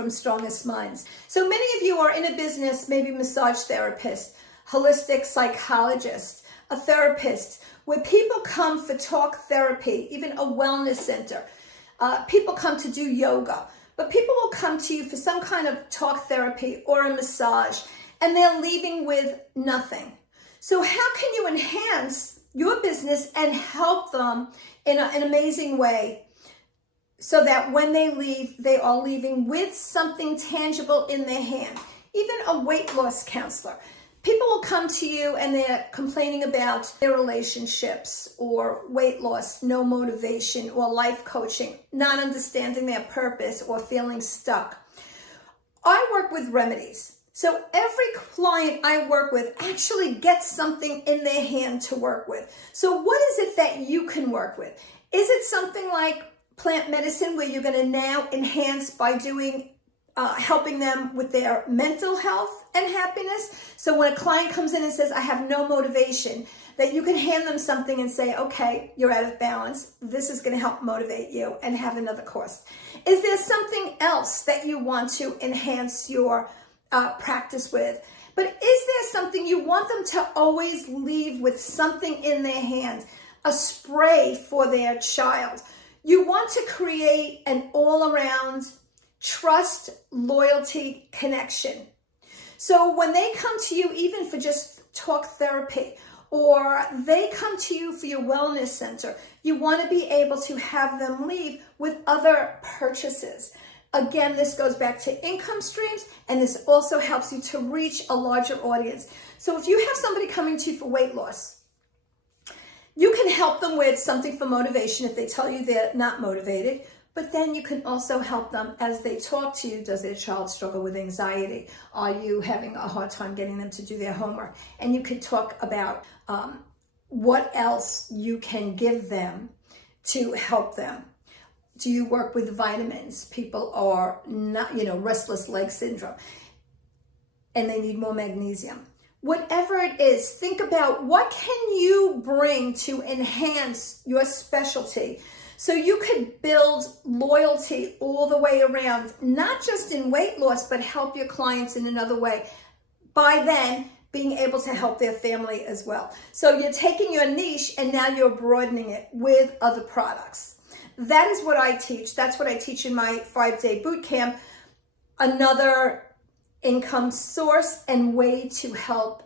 from Strongest Minds. So many of you are in a business, maybe massage therapist, holistic psychologist, a therapist, where people come for talk therapy, even a wellness center. People come to do yoga, but people will come to you for some kind of talk therapy or a massage, and they're leaving with nothing. So how can you enhance your business and help them in an amazing way so that when they leave, they are leaving with something tangible in their hand? Even a weight loss counselor. People will come to you and they're complaining about their relationships or weight loss, no motivation, or life coaching, not understanding their purpose or feeling stuck. I work with Remedies. So every client I work with actually gets something in their hand to work with. So what is it that you can work with? Is it something like plant medicine where you're going to now enhance by doing helping them with their mental health and happiness? So when a client comes in and says, I have no motivation, that you can hand them something and say, okay, you're out of balance. This is going to help motivate you and have another course. Is there something else that you want to enhance your practice with? But is there something you want them to always leave with something in their hand? A spray for their child. You want to create an all-around trust, loyalty, connection. So when they come to you, even for just talk therapy, or they come to you for your wellness center, you want to be able to have them leave with other purchases. Again, this goes back to income streams, and this also helps you to reach a larger audience. So if you have somebody coming to you for weight loss, you can help them with something for motivation if they tell you they're not motivated. But then you can also help them as they talk to you. Does their child struggle with anxiety? Are you having a hard time getting them to do their homework? And you can talk about what else you can give them to help them. Do you work with vitamins? People are not, restless leg syndrome, and they need more magnesium. Whatever it is, think about what can you bring to enhance your specialty so you could build loyalty all the way around, not just in weight loss, but help your clients in another way. By then, being able to help their family as well. So you're taking your niche and now you're broadening it with other products. That is what I teach. That's what I teach in my 5-day boot camp. Another income source and way to help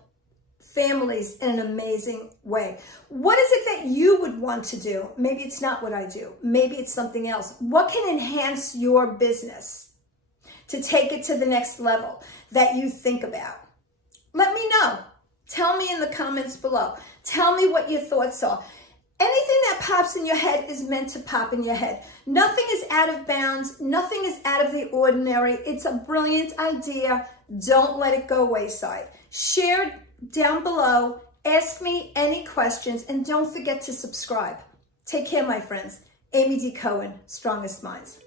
families in an amazing way. What is it that you would want to do? Maybe it's not what I do. Maybe it's something else. What can enhance your business to take it to the next level that you think about? Let me know. Tell me in the comments below. Tell me what your thoughts are. Anything that pops in your head is meant to pop in your head. Nothing is out of bounds. Nothing is out of the ordinary. It's a brilliant idea. Don't let it go wayside. Share down below. Ask me any questions, and don't forget to subscribe. Take care, my friends. Amy D. Cohen, Strongest Minds.